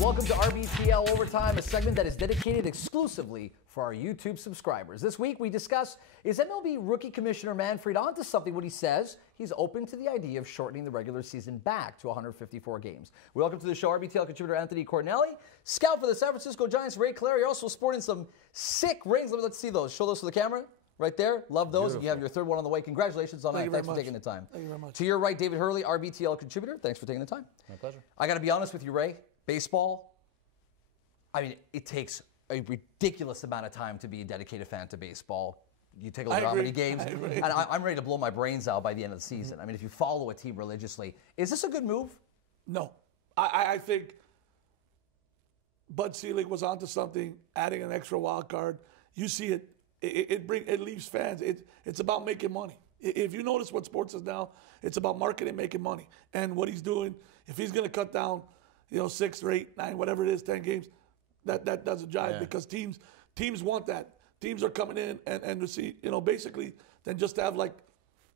Welcome to RBTL Overtime, a segment that is dedicated exclusively for our YouTube subscribers. This week we discuss, is MLB rookie commissioner Manfred onto something when he says he's open to the idea of shortening the regular season back to 154 games. We welcome to the show RBTL contributor Anthony Cornelli, scout for the San Francisco Giants Ray Callari, also sporting some sick rings. Let's see those. Show those to the camera. Right there. Love those. And you have your third one on the way. Congratulations on that. Thanks for taking the time. Thank you very much. To your right, David Hurley, RBTL contributor. Thanks for taking the time. My pleasure. I got to be honest with you, Ray. Baseball, I mean, it takes a ridiculous amount of time to be a dedicated fan to baseball. You take a look at how many games, and I'm ready to blow my brains out by the end of the season. I mean, if you follow a team religiously, is this a good move? No. I think Bud Selig was onto something, adding an extra wild card. You see it. It leaves fans. It's about making money. If you notice what sports is now, it's about marketing, making money. And what he's doing, if he's going to cut down, 6 or 8, 9, whatever it is, 10 games, that doesn't jive because teams want that. Teams are coming in and to see, basically, then just to have like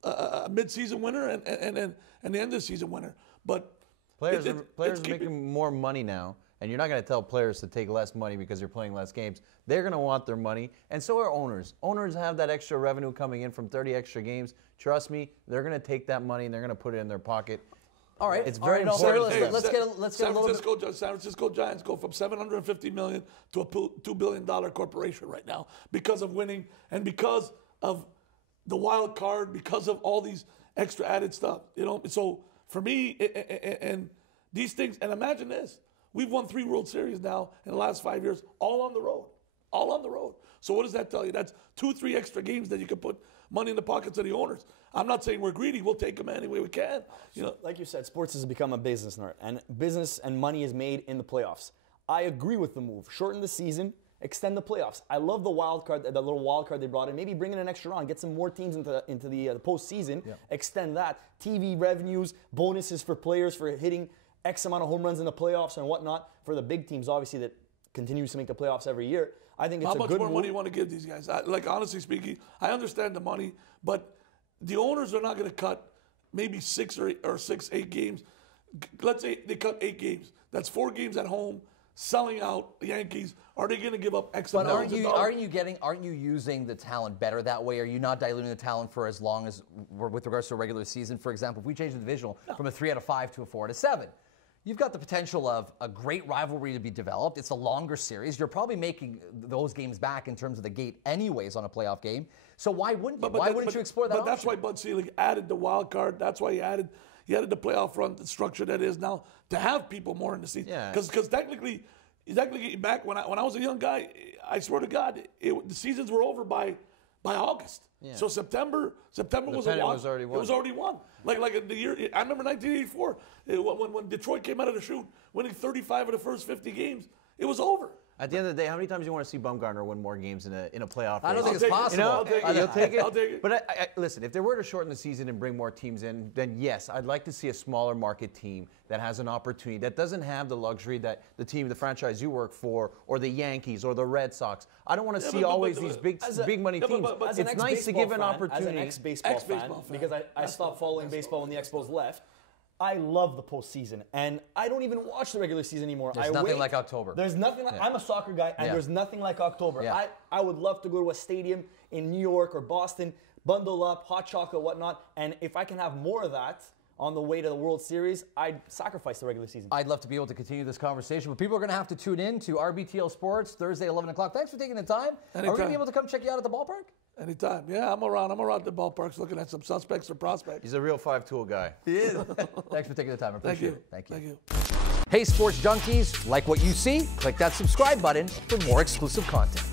a mid-season winner and the end of the season winner. But players are making more money now. And you're not going to tell players to take less money because you're playing less games. They're going to want their money, and so are owners. Owners have that extra revenue coming in from 30 extra games. Trust me, they're going to take that money and they're going to put it in their pocket. All right, it's very important. Let's get a little bit. San Francisco Giants go from $750 million to a $2 billion corporation right now because of winning and because of the wild card, because of all these extra added stuff. So for me, and these things, and imagine this. We've won 3 World Series now in the last 5 years, all on the road. All on the road. So what does that tell you? That's 2-3 extra games that you can put money in the pockets of the owners. I'm not saying we're greedy. We'll take them any way we can. Like you said, sports has become a business now, and business and money is made in the playoffs. I agree with the move. Shorten the season, extend the playoffs. I love the wild card, the little wild card they brought in. Maybe bring in an extra round, get some more teams into the postseason. Yeah. Extend that. TV revenues, bonuses for players for hitting X amount of home runs in the playoffs and whatnot for the big teams, obviously, that continues to make the playoffs every year. I think it's a good move. How much more money you want to give these guys? Honestly speaking, I understand the money, but the owners are not going to cut maybe 6 or 8 games. Let's say they cut 8 games. That's 4 games at home, selling out the Yankees. Are they going to give up X amount of dollars? Aren't you using the talent better that way? Are you not diluting the talent for as long as, with regards to a regular season? For example, if we change the divisional from a 3 out of 5 to a 4 out of 7, you've got the potential of a great rivalry to be developed. It's a longer series. You're probably making those games back in terms of the gate anyways on a playoff game. So why wouldn't you? Why wouldn't you explore that option? But that's why Bud Selig added the wild card. That's why he added the playoff run, the structure that is now, to have people more in the season. Because technically back when I was a young guy, I swear to God, the seasons were over by August. Yeah. So September was a won. It was already won. Like the year, I remember 1984 when Detroit came out of the chute, winning 35 of the first 50 games. It was over. At the end of the day, how many times do you want to see Bumgarner win more games in a playoff race? I don't think it's possible. I'll take it. I'll take it. But listen, if they were to shorten the season and bring more teams in, then yes, I'd like to see a smaller market team that has an opportunity, that doesn't have the luxury that the franchise you work for, or the Yankees, or the Red Sox. I don't want to see always these big money teams. It's nice to give an opportunity. As an ex-baseball fan, because I stopped following baseball when the Expos left. I love the postseason, and I don't even watch the regular season anymore. There's nothing like October. There's nothing like. I'm a soccer guy, and there's nothing like October. Yeah. I would love to go to a stadium in New York or Boston, bundle up, hot chocolate, whatnot, and if I can have more of that on the way to the World Series, I'd sacrifice the regular season. I'd love to be able to continue this conversation, but people are going to have to tune in to RBTL Sports Thursday, 11 o'clock. Thanks for taking the time. Anytime. Are we going to be able to come check you out at the ballpark? Anytime. Yeah, I'm around the ballparks looking at some suspects or prospects. He's a real 5-tool guy. He is. Thanks for taking the time. I appreciate it. Thank you. Hey, sports junkies, like what you see? Click that subscribe button for more exclusive content.